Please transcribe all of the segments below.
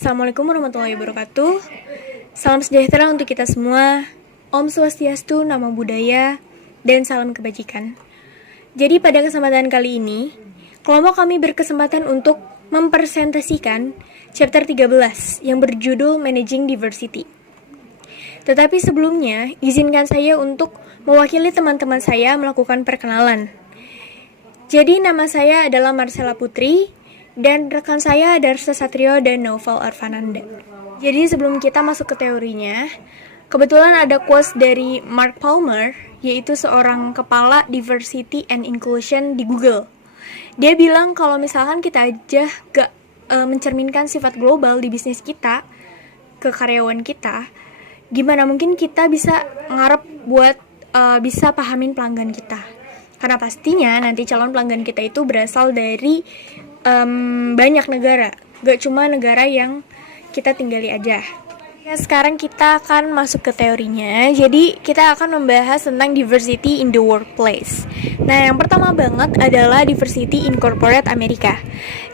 Assalamualaikum warahmatullahi wabarakatuh. Salam sejahtera untuk kita semua. Om Swastiastu, Namo Buddhaya, dan salam kebajikan. Jadi pada kesempatan kali ini, kelompok kami berkesempatan untuk mempresentasikan chapter 13 yang berjudul Managing Diversity. Tetapi sebelumnya, izinkan saya untuk mewakili teman-teman saya melakukan perkenalan. Jadi nama saya adalah Marcella Putri, dan rekan saya Darsa Satrio dan Novel Arfananda. Jadi sebelum kita masuk ke teorinya, kebetulan ada quotes dari Mark Palmer, yaitu seorang kepala Diversity and Inclusion di Google. Dia bilang kalau misalkan kita aja gak mencerminkan sifat global di bisnis kita ke karyawan kita, gimana mungkin kita bisa ngarep buat bisa pahamin pelanggan kita. Karena pastinya nanti calon pelanggan kita itu berasal dari banyak negara, gak cuma negara yang kita tinggali aja. Ya, sekarang kita akan masuk ke teorinya. Jadi kita akan membahas tentang diversity in the workplace. Nah, yang pertama banget adalah diversity in corporate Amerika.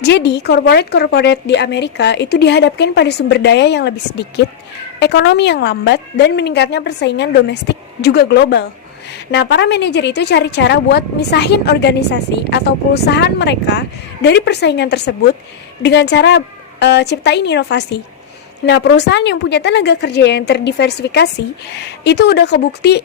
Jadi corporate di Amerika itu dihadapkan pada sumber daya yang lebih sedikit, ekonomi yang lambat, dan meningkatnya persaingan domestik juga global. Nah, para manajer itu cari cara buat misahin organisasi atau perusahaan mereka dari persaingan tersebut dengan cara ciptain inovasi. Nah, perusahaan yang punya tenaga kerja yang terdiversifikasi itu udah kebukti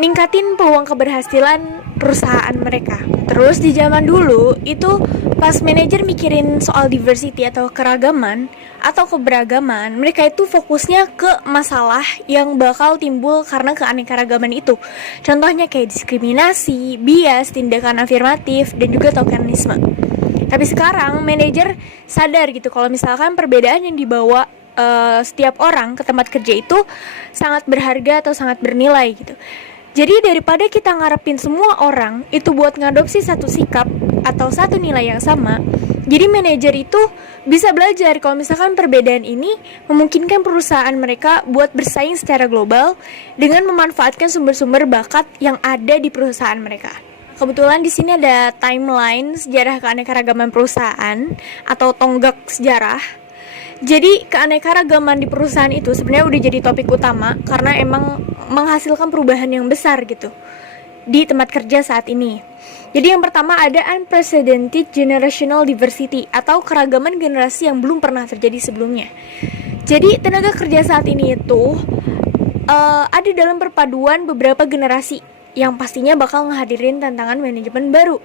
ningkatin peluang keberhasilan perusahaan mereka. Terus di zaman dulu itu pas manajer mikirin soal diversity atau keragaman atau keberagaman, mereka itu fokusnya ke masalah yang bakal timbul karena keanekaragaman itu. Contohnya kayak diskriminasi, bias, tindakan afirmatif, dan juga tokenisme. Tapi sekarang manajer sadar gitu kalau misalkan perbedaan yang dibawa setiap orang ke tempat kerja itu sangat berharga atau sangat bernilai gitu. Jadi daripada kita ngarepin semua orang itu buat ngadopsi satu sikap atau satu nilai yang sama, jadi manajer itu bisa belajar kalau misalkan perbedaan ini memungkinkan perusahaan mereka buat bersaing secara global dengan memanfaatkan sumber-sumber bakat yang ada di perusahaan mereka. Kebetulan di sini ada timeline sejarah keanekaragaman perusahaan atau tonggak sejarah. Jadi keanekaragaman di perusahaan itu sebenarnya udah jadi topik utama karena emang menghasilkan perubahan yang besar gitu di tempat kerja saat ini. Jadi yang pertama ada unprecedented generational diversity atau keragaman generasi yang belum pernah terjadi sebelumnya. Jadi tenaga kerja saat ini itu ada dalam perpaduan beberapa generasi yang pastinya bakal ngehadirin tantangan manajemen baru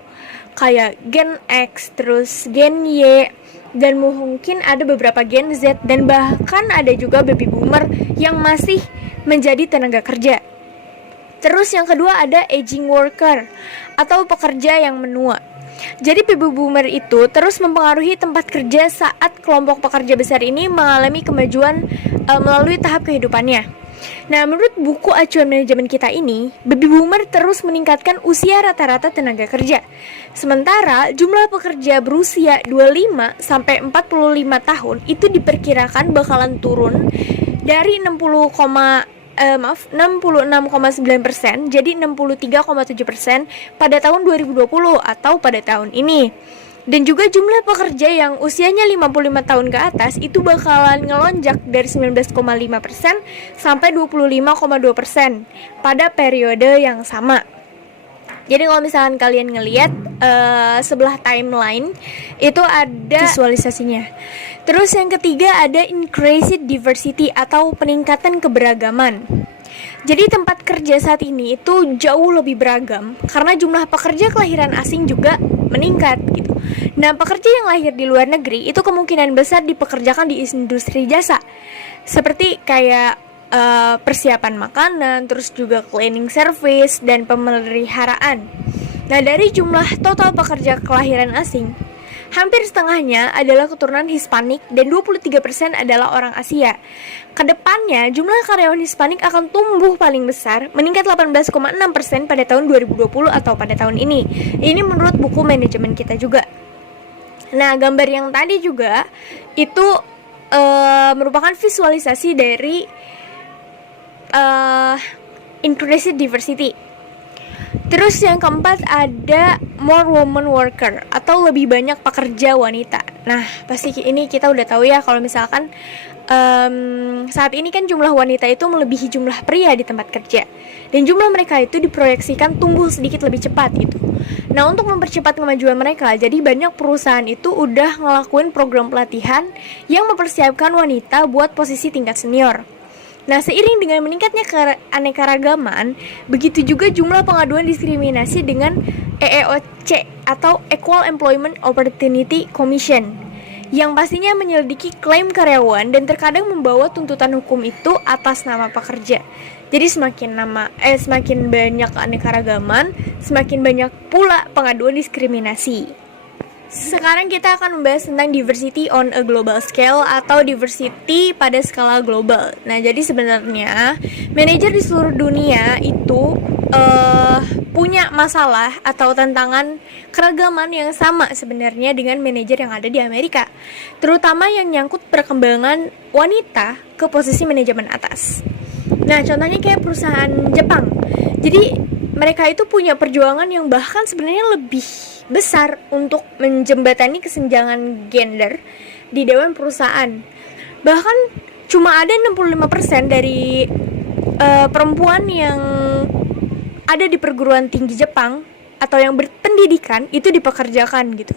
kayak Gen X, terus Gen Y, dan mungkin ada beberapa Gen Z, dan bahkan ada juga baby boomer yang masih menjadi tenaga kerja. Terus yang kedua ada aging worker atau pekerja yang menua. Jadi baby boomer itu terus mempengaruhi tempat kerja saat kelompok pekerja besar ini mengalami kemajuan melalui tahap kehidupannya. Nah, menurut buku acuan manajemen kita ini, baby boomer terus meningkatkan usia rata-rata tenaga kerja. Sementara jumlah pekerja berusia 25 sampai 45 tahun itu diperkirakan bakalan turun dari 66,9% jadi 63,7% pada tahun 2020 atau pada tahun ini. Dan juga jumlah pekerja yang usianya 55 tahun ke atas itu bakalan ngelonjak dari 19,5% sampai 25,2% pada periode yang sama. Jadi kalau misalkan kalian ngelihat sebelah timeline itu ada visualisasinya. Terus yang ketiga ada increased diversity atau peningkatan keberagaman. Jadi tempat kerja saat ini itu jauh lebih beragam karena jumlah pekerja kelahiran asing juga meningkat gitu. Nah, pekerja yang lahir di luar negeri itu kemungkinan besar dipekerjakan di industri jasa seperti kayak persiapan makanan, terus juga cleaning service dan pemeliharaan. Nah, dari jumlah total pekerja kelahiran asing, hampir setengahnya adalah keturunan Hispanik dan 23% adalah orang Asia. Kedepannya, jumlah karyawan Hispanik akan tumbuh paling besar, meningkat 18,6% pada tahun 2020 atau pada tahun ini. Ini menurut buku manajemen kita juga. Nah, gambar yang tadi juga itu merupakan visualisasi dari inclusive diversity. Terus yang keempat ada more women worker atau lebih banyak pekerja wanita. Nah, pasti ini kita udah tahu ya kalau misalkan saat ini kan jumlah wanita itu melebihi jumlah pria di tempat kerja. Dan jumlah mereka itu diproyeksikan tumbuh sedikit lebih cepat gitu. Nah, untuk mempercepat kemajuan mereka, jadi banyak perusahaan itu udah ngelakuin program pelatihan yang mempersiapkan wanita buat posisi tingkat senior. Nah, seiring dengan meningkatnya keanekaragaman, begitu juga jumlah pengaduan diskriminasi dengan EEOC atau Equal Employment Opportunity Commission, yang pastinya menyelidiki klaim karyawan dan terkadang membawa tuntutan hukum itu atas nama pekerja. Jadi semakin banyak keanekaragaman, semakin banyak pula pengaduan diskriminasi. Sekarang kita akan membahas tentang diversity on a global scale atau diversity pada skala global. Nah, jadi sebenarnya manajer di seluruh dunia itu punya masalah atau tantangan keragaman yang sama sebenarnya dengan manajer yang ada di Amerika, terutama yang nyangkut perkembangan wanita ke posisi manajemen atas. Nah, contohnya kayak perusahaan Jepang. Jadi mereka itu punya perjuangan yang bahkan sebenarnya lebih besar untuk menjembatani kesenjangan gender di dewan perusahaan. Bahkan cuma ada 65% dari perempuan yang ada di perguruan tinggi Jepang atau yang berpendidikan itu dipekerjakan gitu.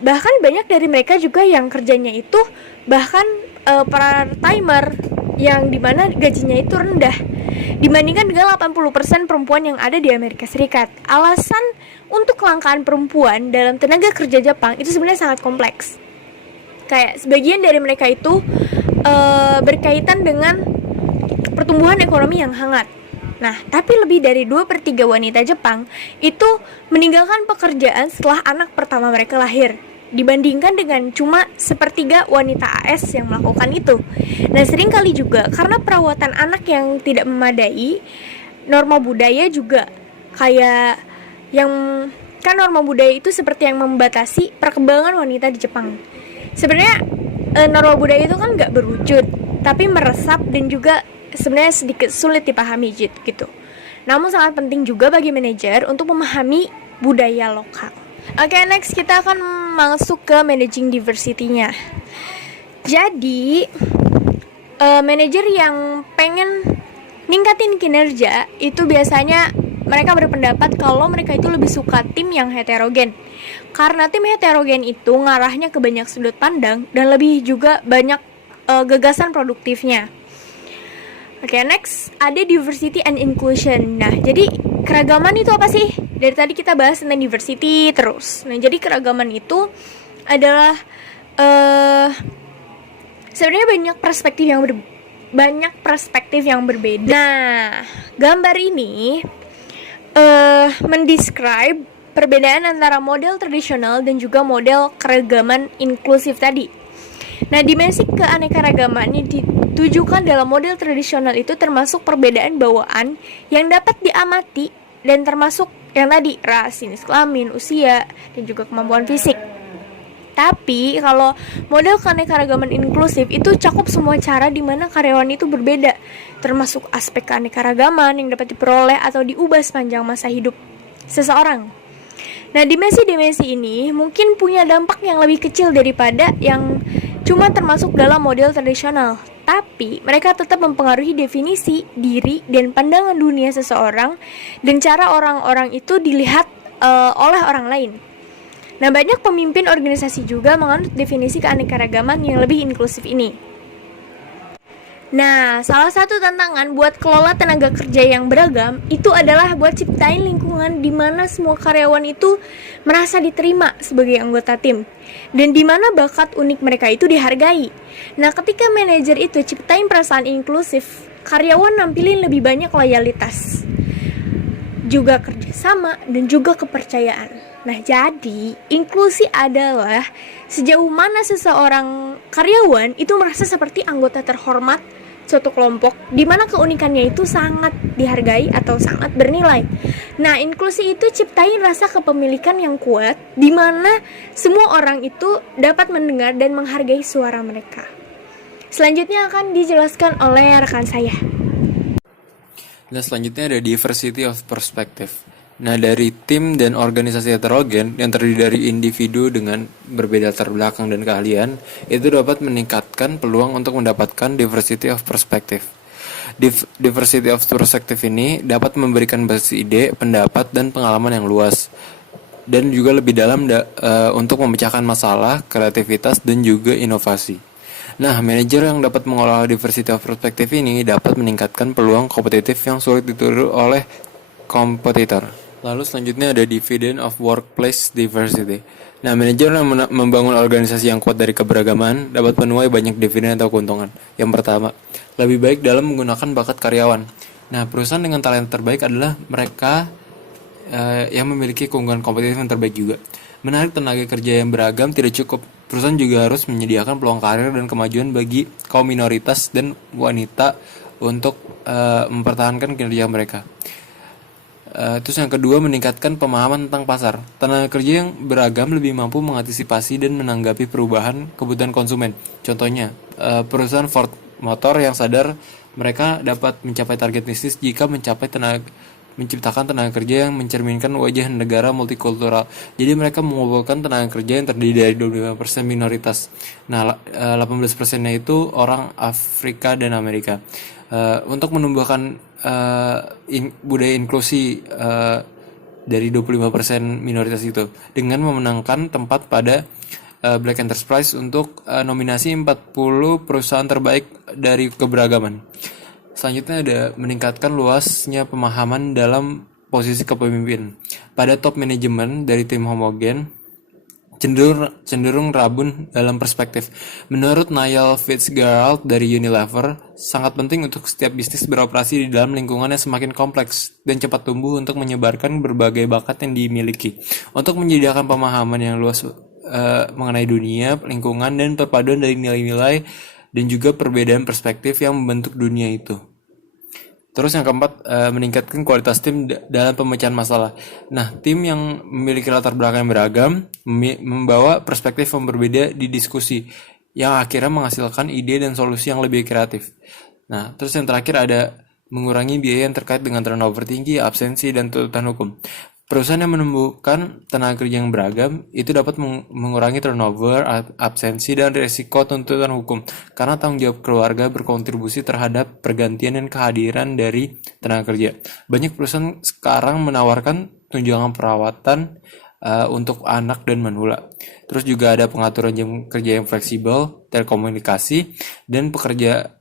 Bahkan banyak dari mereka juga yang kerjanya itu bahkan part-timer, yang dimana gajinya itu rendah dibandingkan dengan 80% perempuan yang ada di Amerika Serikat. Alasan untuk kelangkaan perempuan dalam tenaga kerja Jepang itu sebenarnya sangat kompleks. Kayak sebagian dari mereka itu berkaitan dengan pertumbuhan ekonomi yang hangat. Nah, tapi lebih dari 2/3 wanita Jepang itu meninggalkan pekerjaan setelah anak pertama mereka lahir, dibandingkan dengan cuma 1/3 wanita AS yang melakukan itu. Nah, sering kali juga karena perawatan anak yang tidak memadai, norma budaya juga kayak yang kan norma budaya itu seperti yang membatasi perkembangan wanita di Jepang. Sebenarnya norma budaya itu kan nggak berwujud, tapi meresap dan juga sebenarnya sedikit sulit dipahami gitu. Namun sangat penting juga bagi manajer untuk memahami budaya lokal. Oke, next kita akan masuk ke managing diversity-nya. Jadi, manajer yang pengen ningkatin kinerja itu biasanya mereka berpendapat kalau mereka itu lebih suka tim yang heterogen. Karena tim heterogen itu ngarahnya ke banyak sudut pandang dan lebih juga banyak gagasan produktifnya. Oke, next ada diversity and inclusion. Nah, jadi keragaman itu apa sih? Dari tadi kita bahas tentang diversity terus. Nah, jadi keragaman itu adalah sebenarnya banyak perspektif yang berbeda. Nah, gambar ini mendescribe perbedaan antara model tradisional dan juga model keragaman inklusif tadi. Nah, dimensi keanekaragaman yang ditujukan dalam model tradisional itu termasuk perbedaan bawaan yang dapat diamati dan termasuk yang tadi ras, jenis kelamin, usia, dan juga kemampuan fisik. Tapi kalau model keanekaragaman inklusif itu cakup semua cara di mana karyawan itu berbeda, termasuk aspek keanekaragaman yang dapat diperoleh atau diubah sepanjang masa hidup seseorang. Nah, dimensi-dimensi ini mungkin punya dampak yang lebih kecil daripada yang cuma termasuk dalam model tradisional, tapi mereka tetap mempengaruhi definisi diri dan pandangan dunia seseorang dan cara orang-orang itu dilihat oleh orang lain. Nah, banyak pemimpin organisasi juga menganut definisi keanekaragaman yang lebih inklusif ini. Nah, salah satu tantangan buat kelola tenaga kerja yang beragam itu adalah buat ciptain lingkungan di mana semua karyawan itu merasa diterima sebagai anggota tim dan di mana bakat unik mereka itu dihargai. Nah, ketika manajer itu ciptain perasaan inklusif, karyawan nampilin lebih banyak loyalitas, juga kerjasama dan juga kepercayaan. Nah, jadi inklusi adalah sejauh mana seseorang karyawan itu merasa seperti anggota terhormat suatu kelompok di mana keunikannya itu sangat dihargai atau sangat bernilai. Nah, inklusi itu ciptain rasa kepemilikan yang kuat di mana semua orang itu dapat mendengar dan menghargai suara mereka. Selanjutnya akan dijelaskan oleh rekan saya. Dan selanjutnya ada diversity of perspective. Nah, dari tim dan organisasi heterogen yang terdiri dari individu dengan berbeda latar belakang dan keahlian, itu dapat meningkatkan peluang untuk mendapatkan diversity of perspective. Diversity of perspective ini dapat memberikan basis ide, pendapat, dan pengalaman yang luas, dan juga lebih dalam untuk memecahkan masalah, kreativitas, dan juga inovasi. Nah, manajer yang dapat mengolah diversity of perspective ini dapat meningkatkan peluang kompetitif yang sulit ditiru oleh kompetitor. Lalu selanjutnya ada dividend of workplace diversity. Nah, manajer yang membangun organisasi yang kuat dari keberagaman dapat menuai banyak dividen atau keuntungan. Yang pertama, lebih baik dalam menggunakan bakat karyawan. Nah, perusahaan dengan talenta terbaik adalah mereka yang memiliki keunggulan kompetitif yang terbaik juga. Menarik tenaga kerja yang beragam tidak cukup. Perusahaan juga harus menyediakan peluang karir dan kemajuan bagi kaum minoritas dan wanita untuk mempertahankan kinerja mereka. Terus yang kedua, meningkatkan pemahaman tentang pasar. Tenaga kerja yang beragam lebih mampu mengantisipasi dan menanggapi perubahan kebutuhan konsumen. Contohnya, perusahaan Ford Motor yang sadar mereka dapat mencapai target bisnis jika menciptakan tenaga kerja yang mencerminkan wajah negara multikultural. Jadi mereka mengumpulkan tenaga kerja yang terdiri dari 25% minoritas. Nah, 18%-nya itu orang Afrika dan Amerika. Untuk menumbuhkan budaya inklusi dari 25% minoritas itu dengan memenangkan tempat pada Black Enterprise untuk nominasi 40 perusahaan terbaik dari keberagaman. Selanjutnya ada meningkatkan luasnya pemahaman dalam posisi kepemimpinan. Pada top manajemen dari tim homogen cenderung rabun dalam perspektif. Menurut Niall Fitzgerald dari Unilever, sangat penting untuk setiap bisnis beroperasi di dalam lingkungan yang semakin kompleks dan cepat tumbuh untuk menyebarkan berbagai bakat yang dimiliki. Untuk menyediakan pemahaman yang luas mengenai dunia, lingkungan, dan perpaduan dari nilai-nilai dan juga perbedaan perspektif yang membentuk dunia itu. Terus yang keempat, meningkatkan kualitas tim dalam pemecahan masalah. Nah, tim yang memiliki latar belakang yang beragam membawa perspektif yang berbeda di diskusi yang akhirnya menghasilkan ide dan solusi yang lebih kreatif. Nah, terus yang terakhir ada mengurangi biaya yang terkait dengan turnover tinggi, absensi, dan tuntutan hukum. Perusahaan yang menumbuhkan tenaga kerja yang beragam itu dapat mengurangi turnover, absensi, dan risiko tuntutan hukum karena tanggung jawab keluarga berkontribusi terhadap pergantian dan kehadiran dari tenaga kerja. Banyak perusahaan sekarang menawarkan tunjangan perawatan untuk anak dan manula. Terus juga ada pengaturan jam kerja yang fleksibel, telekomunikasi, dan pekerjaan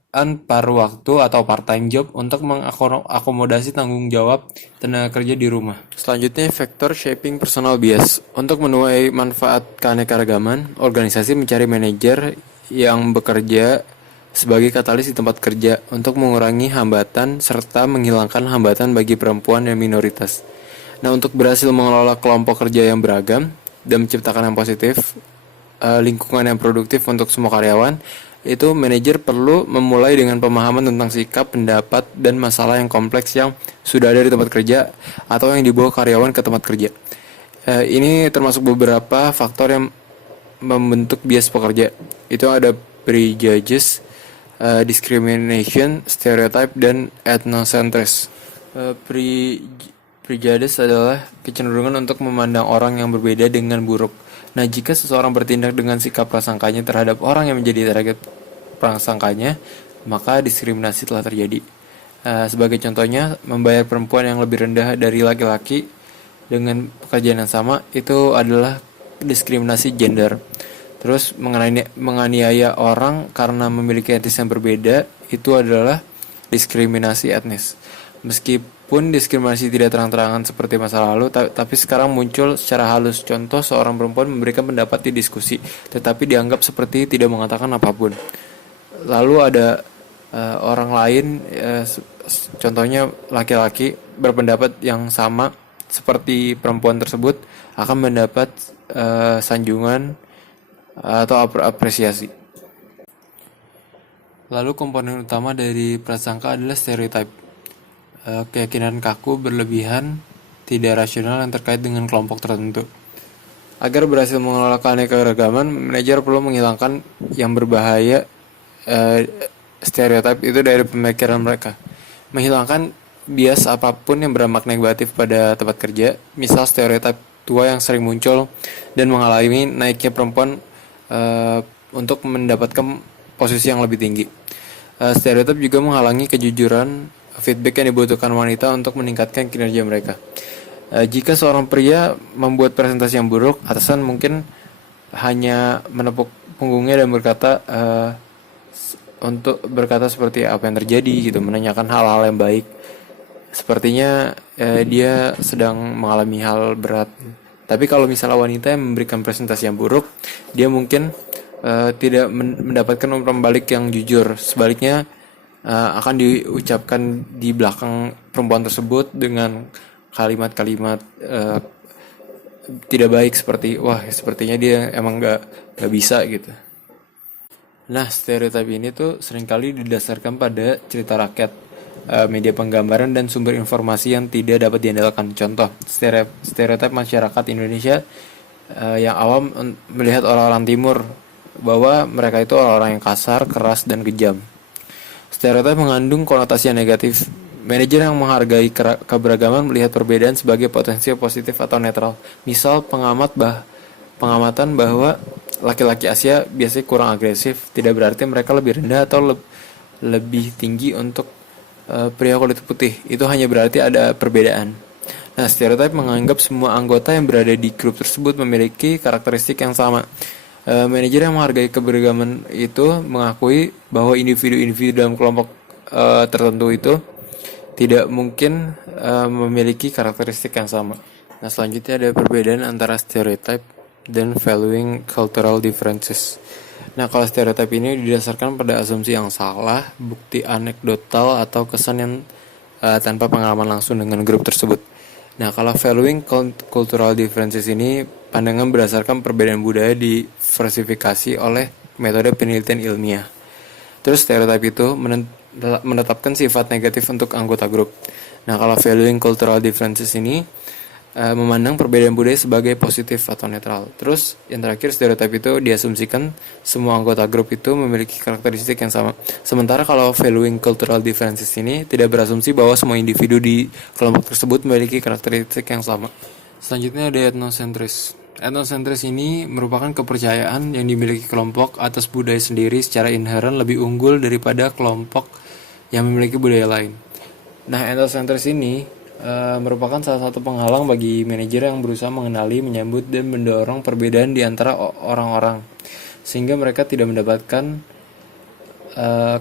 paruh waktu atau part-time job untuk mengakomodasi tanggung jawab tenaga kerja di rumah. Selanjutnya, faktor shaping personal bias. Untuk menuai manfaat keanekaragaman, organisasi mencari manajer yang bekerja sebagai katalis di tempat kerja untuk mengurangi hambatan serta menghilangkan hambatan bagi perempuan dan minoritas. Nah, untuk berhasil mengelola kelompok kerja yang beragam dan menciptakan yang positif, lingkungan yang produktif untuk semua karyawan, itu manajer perlu memulai dengan pemahaman tentang sikap, pendapat, dan masalah yang kompleks yang sudah ada di tempat kerja atau yang dibawa karyawan ke tempat kerja. Ini termasuk beberapa faktor yang membentuk bias pekerja. Itu ada prejudice, discrimination, stereotype, dan ethnocentrism. Prejudice adalah kecenderungan untuk memandang orang yang berbeda dengan buruk. Nah, jika seseorang bertindak dengan sikap prasangkanya terhadap orang yang menjadi target prasangkanya, maka diskriminasi telah terjadi. Sebagai contohnya, membayar perempuan yang lebih rendah dari laki-laki dengan pekerjaan yang sama itu adalah diskriminasi gender. Terus menganiaya orang karena memiliki etnis yang berbeda itu adalah diskriminasi etnis. Meskipun diskriminasi tidak terang-terangan seperti masa lalu, tapi sekarang muncul secara halus. Contoh, seorang perempuan memberikan pendapat di diskusi, tetapi dianggap seperti tidak mengatakan apapun. Lalu ada orang lain, contohnya laki-laki berpendapat yang sama seperti perempuan tersebut akan mendapat sanjungan atau apresiasi. Lalu komponen utama dari prasangka adalah stereotype. Keyakinan kaku berlebihan tidak rasional yang terkait dengan kelompok tertentu. Agar berhasil mengelola keanekaragaman, manajer perlu menghilangkan yang berbahaya stereotip itu dari pemikiran mereka. Menghilangkan bias apapun yang berdampak negatif pada tempat kerja, misal stereotip tua yang sering muncul dan menghalangi naiknya perempuan untuk mendapatkan posisi yang lebih tinggi. Stereotip juga menghalangi kejujuran feedback yang dibutuhkan wanita untuk meningkatkan kinerja mereka. Jika seorang pria membuat presentasi yang buruk, atasan mungkin hanya menepuk punggungnya dan berkata seperti apa yang terjadi gitu, menanyakan hal-hal yang baik. Sepertinya dia sedang mengalami hal berat. Tapi kalau misalnya wanita yang memberikan presentasi yang buruk, dia mungkin tidak mendapatkan umpan balik yang jujur. Sebaliknya akan diucapkan di belakang perempuan tersebut dengan kalimat-kalimat tidak baik seperti wah sepertinya dia emang nggak bisa gitu. Nah, stereotip ini tuh seringkali didasarkan pada cerita rakyat, media penggambaran dan sumber informasi yang tidak dapat diandalkan. Contoh, stereotip masyarakat Indonesia yang awam melihat orang-orang timur bahwa mereka itu orang-orang yang kasar, keras, dan kejam. Stereotip mengandung konotasi yang negatif. Manajer yang menghargai keberagaman melihat perbedaan sebagai potensi positif atau netral. Misal pengamatan bahwa laki-laki Asia biasanya kurang agresif, tidak berarti mereka lebih rendah atau lebih tinggi untuk pria kulit putih. Itu hanya berarti ada perbedaan. Nah, stereotip menganggap semua anggota yang berada di grup tersebut memiliki karakteristik yang sama. Manajer yang menghargai keberagaman itu mengakui bahwa individu-individu dalam kelompok tertentu itu tidak mungkin memiliki karakteristik yang sama. Nah, selanjutnya ada perbedaan antara stereotype dan valuing cultural differences. Nah, kalau stereotip ini didasarkan pada asumsi yang salah, bukti anekdotal atau kesan yang tanpa pengalaman langsung dengan grup tersebut. Nah, kalau valuing cultural differences ini pandangan berdasarkan perbedaan budaya diversifikasi oleh metode penelitian ilmiah. Terus stereotip itu menetapkan sifat negatif untuk anggota grup. Nah, kalau valuing cultural differences ini memandang perbedaan budaya sebagai positif atau netral. Terus yang terakhir stereotip itu diasumsikan semua anggota grup itu memiliki karakteristik yang sama. Sementara kalau valuing cultural differences ini tidak berasumsi bahwa semua individu di kelompok tersebut memiliki karakteristik yang sama. Selanjutnya ada etnosentris. Etnosentris ini merupakan kepercayaan yang dimiliki kelompok atas budaya sendiri secara inheren lebih unggul daripada kelompok yang memiliki budaya lain. Nah, etnosentris ini merupakan salah satu penghalang bagi manajer yang berusaha mengenali, menyambut, dan mendorong perbedaan di antara orang-orang, sehingga mereka tidak mendapatkan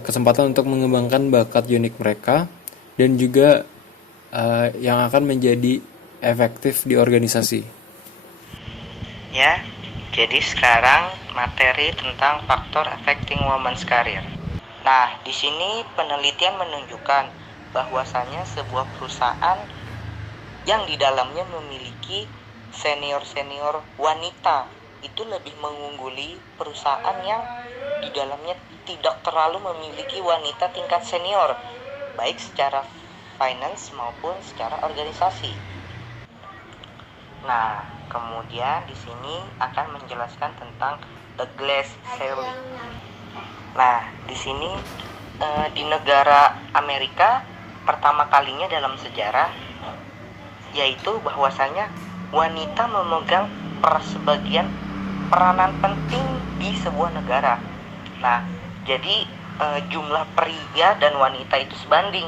kesempatan untuk mengembangkan bakat unik mereka dan juga yang akan menjadi efektif di organisasi. Ya, jadi sekarang materi tentang faktor affecting women's career. Nah, di sini penelitian menunjukkan bahwasanya sebuah perusahaan yang di dalamnya memiliki senior-senior wanita itu lebih mengungguli perusahaan yang di dalamnya tidak terlalu memiliki wanita tingkat senior, baik secara finance maupun secara organisasi. Nah, kemudian di sini akan menjelaskan tentang the glass ceiling. Nah, di sini di negara Amerika pertama kalinya dalam sejarah, yaitu bahwasanya wanita memegang sebagian peranan penting di sebuah negara. Nah, jadi jumlah pria dan wanita itu sebanding.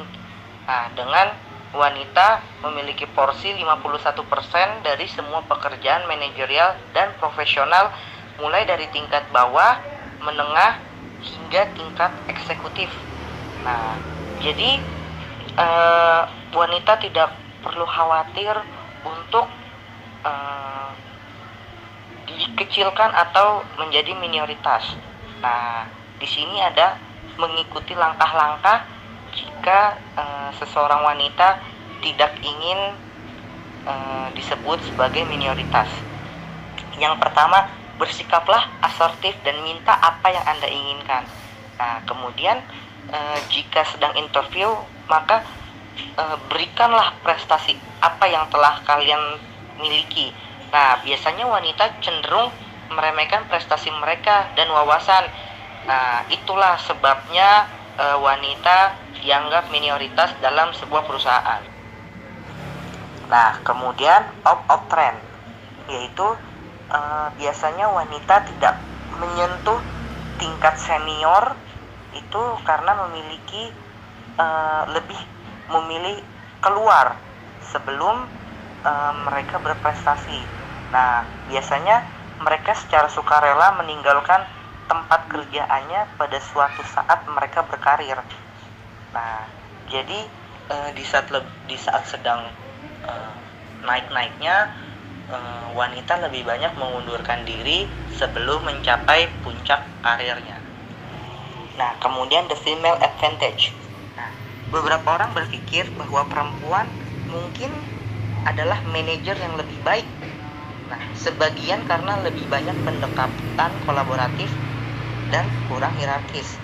Nah, dengan wanita memiliki porsi 51% dari semua pekerjaan manajerial dan profesional, mulai dari tingkat bawah, menengah, hingga tingkat eksekutif. Nah, jadi wanita tidak perlu khawatir untuk dikecilkan atau menjadi minoritas. Nah, di sini ada mengikuti langkah-langkah jika seseorang wanita tidak ingin disebut sebagai minoritas. Yang pertama, bersikaplah asertif dan minta apa yang Anda inginkan. Nah, kemudian jika sedang interview, maka berikanlah prestasi apa yang telah kalian miliki. Nah, biasanya wanita cenderung meremehkan prestasi mereka dan wawasan. Nah, itulah sebabnya wanita dianggap minoritas dalam sebuah perusahaan. Nah, kemudian of trend, yaitu biasanya wanita tidak menyentuh tingkat senior itu karena memiliki lebih memilih keluar sebelum mereka berprestasi. Nah, biasanya mereka secara sukarela meninggalkan tempat kerjaannya pada suatu saat mereka berkarir. Nah, jadi di saat sedang naik-naiknya, wanita lebih banyak mengundurkan diri sebelum mencapai puncak karirnya. Nah, kemudian the female advantage. Nah, beberapa orang berpikir bahwa perempuan mungkin adalah manajer yang lebih baik. Nah, sebagian karena lebih banyak pendekatan kolaboratif dan kurang hierarkis,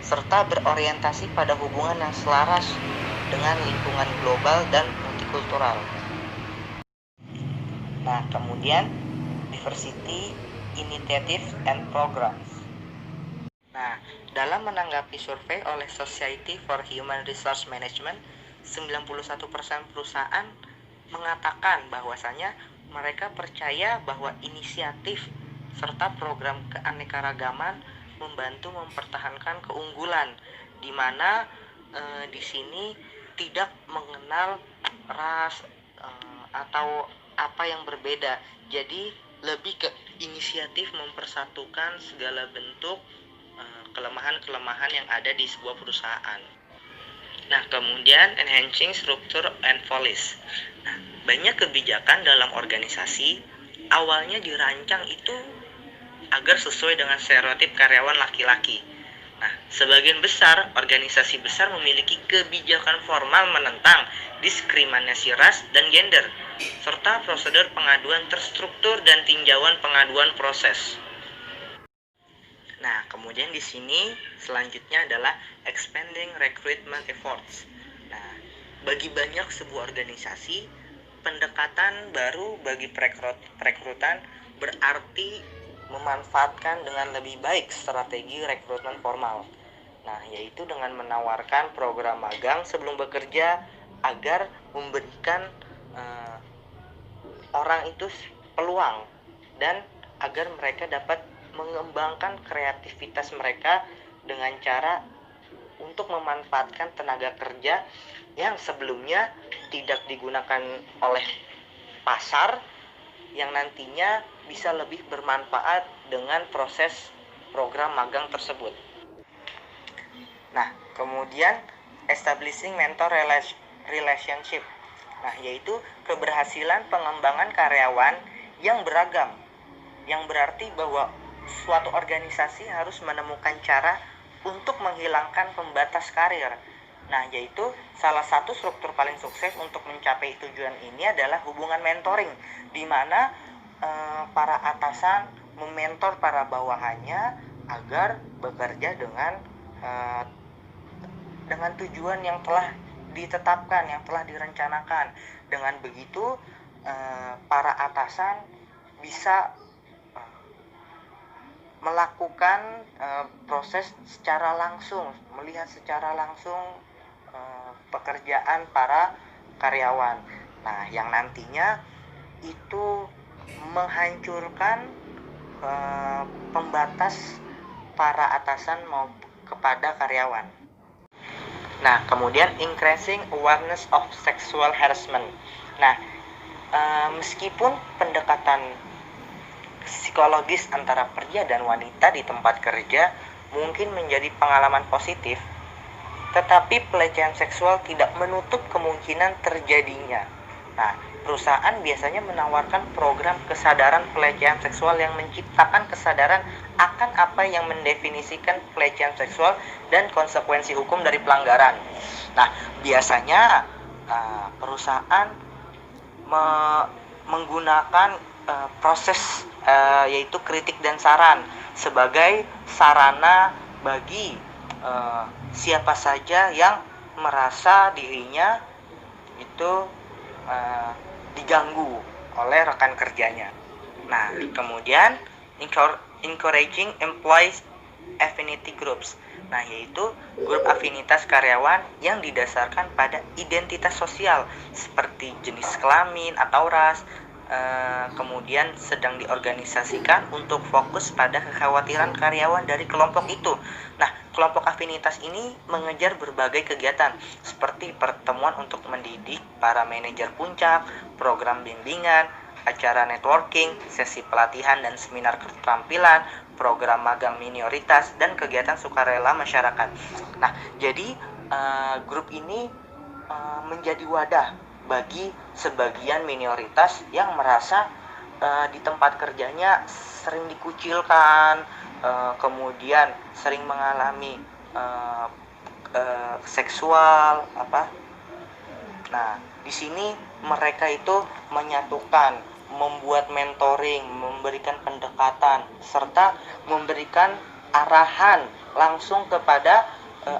serta berorientasi pada hubungan yang selaras dengan lingkungan global dan multikultural. Nah, kemudian diversity initiative and programs. Nah, dalam menanggapi survei oleh Society for Human Resource Management, 91% perusahaan mengatakan bahwasanya mereka percaya bahwa inisiatif serta program keanekaragaman membantu mempertahankan keunggulan, di mana di sini tidak mengenal ras atau apa yang berbeda. Jadi lebih ke inisiatif mempersatukan segala bentuk kelemahan-kelemahan yang ada di sebuah perusahaan. Nah, kemudian enhancing structure and policy. Nah, banyak kebijakan dalam organisasi awalnya dirancang itu agar sesuai dengan stereotip karyawan laki-laki. Nah, sebagian besar organisasi besar memiliki kebijakan formal menentang diskriminasi ras dan gender, serta prosedur pengaduan terstruktur dan tinjauan pengaduan proses. Nah, kemudian di sini selanjutnya adalah expanding recruitment efforts. Nah, bagi banyak sebuah organisasi, pendekatan baru bagi perekrutan berarti memanfaatkan dengan lebih baik strategi rekrutmen formal. Nah, yaitu dengan menawarkan program magang sebelum bekerja agar memberikan orang itu peluang dan agar mereka dapat mengembangkan kreativitas mereka dengan cara untuk memanfaatkan tenaga kerja yang sebelumnya tidak digunakan oleh pasar, yang nantinya bisa lebih bermanfaat dengan proses program magang tersebut. Nah, kemudian establishing mentor relationship. Nah, yaitu keberhasilan pengembangan karyawan yang beragam, yang berarti bahwa suatu organisasi harus menemukan cara untuk menghilangkan pembatas karir. Nah, yaitu salah satu struktur paling sukses untuk mencapai tujuan ini adalah hubungan mentoring, di mana para atasan mementor para bawahannya agar bekerja dengan tujuan yang telah ditetapkan, yang telah direncanakan. Dengan begitu, para atasan bisa melakukan proses secara langsung, melihat secara langsung pekerjaan para karyawan. Nah, yang nantinya itu menghancurkan pembatas para atasan mau kepada karyawan. Nah, kemudian increasing awareness of sexual harassment. Nah, meskipun pendekatan psikologis antara pria dan wanita di tempat kerja mungkin menjadi pengalaman positif, tetapi pelecehan seksual tidak menutup kemungkinan terjadinya. Nah, perusahaan biasanya menawarkan program kesadaran pelecehan seksual yang menciptakan kesadaran akan apa yang mendefinisikan pelecehan seksual dan konsekuensi hukum dari pelanggaran. Nah, biasanya perusahaan menggunakan proses yaitu kritik dan saran sebagai sarana bagi siapa saja yang merasa dirinya itu diganggu oleh rekan kerjanya. Nah, kemudian encouraging employees affinity groups. Nah, yaitu grup afinitas karyawan yang didasarkan pada identitas sosial seperti jenis kelamin atau ras, kemudian sedang diorganisasikan untuk fokus pada kekhawatiran karyawan dari kelompok itu. Nah, kelompok afinitas ini mengejar berbagai kegiatan seperti pertemuan untuk mendidik para manajer puncak, program bimbingan, acara networking, sesi pelatihan dan seminar keterampilan, program magang minoritas, dan kegiatan sukarela masyarakat. Nah, jadi grup ini menjadi wadah bagi sebagian minoritas yang merasa di tempat kerjanya sering dikucilkan, kemudian sering mengalami seksual Nah, di sini mereka itu menyatukan, membuat mentoring, memberikan pendekatan, serta memberikan arahan langsung kepada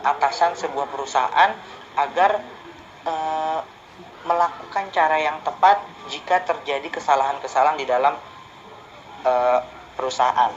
atasan sebuah perusahaan agar melakukan cara yang tepat jika terjadi kesalahan-kesalahan di dalam perusahaan.